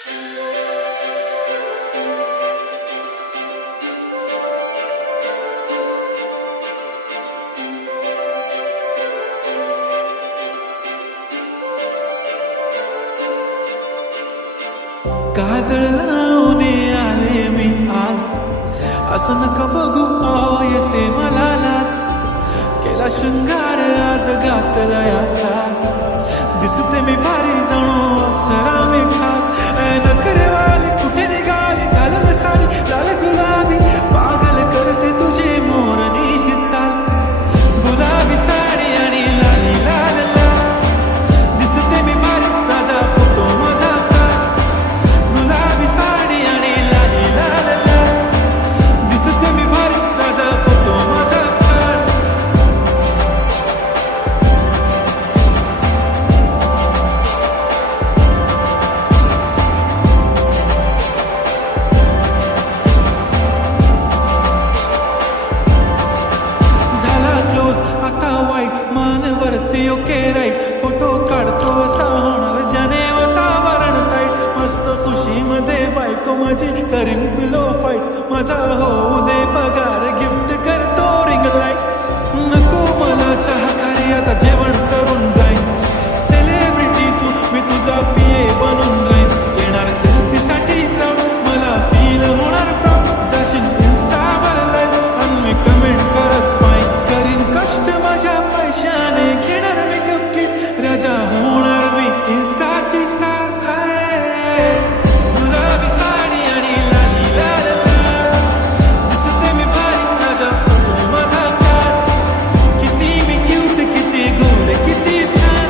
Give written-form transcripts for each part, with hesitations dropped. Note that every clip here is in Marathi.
काजळ लावून आले मी आज, असं नका बघू येते मला लाज. केला शृंगार आज घातला या साज, दिसते मी भारी जणू अप्सरा मी खास. नखरेवाली कुठे निघाली घालून साडी लाल गुलाबी, पागल करते तुझे मोरनीशी चाल. गुलाबी साडी आणि लाली लाल लाल, दिसते मी भारी राजा फोटो माझा काढ. गुलाबी साडी आणि लाली लाल लाल, दिसते मी भारी राजा फोटो माझा काढ. झाला क्लोज आता वाईट, मान वरती ओके राईट. फोटो काढतो असा होणार ज्याने वातावरण ताईट. मस्त खुशीमध्ये बायको माझी करीन पिलो फाईट. माझा होऊ दे पगार गिफ्ट करतो रिंग लाईट. नको मला चहाकारी आता जेवण करून जाईन. सेलिब्रिटी तू मी तुझा पिये बनून राहीन. येणार सेल्फी साठी क्राऊड, मला फील होणार प्राऊड. जाशील इन्स्टावर लाईव्ह आणि मी कमेंट करत पाय. करीन कष्ट माझ्या पैशाने, घेणार मेकअप किट, राजा होणार मी इन्स्टाची स्टार. गुलाबी साडी आणि लाली लाल लाल, दिसते मी भारी राजा फोटो माझा काढ. किती मी क्यूट, किती गोड, किती छान,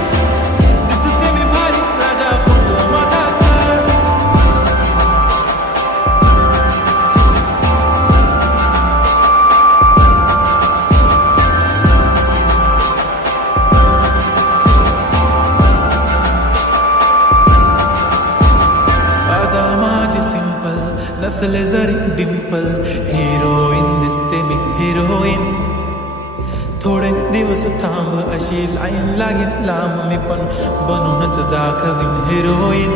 दिसते मी भारी राजा फोटो माझा काढ. आता माझी सिंपल नसले जरी डिंपल, हिरोईन दिसते मी हिरोईन. थोडे दिवस थांब अशी लाईन लागेल लांब, मी पण बनूनच दाखवीन हिरोईन.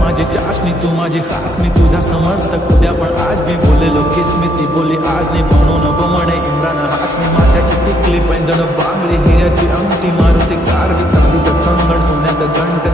माझी चाशनी तू माझी खास, मी तुझा समर्थक उद्या पण आज मी बोलेलो किस मी ती बोली आज नाही. बनून बमणे इम्रान हाशमी, माथ्याची टिकली पैंजण बांगडी, हिऱ्याची अंगठी, मारुती कारवी, चांदीचं कंगण, सोन्याचं घंट.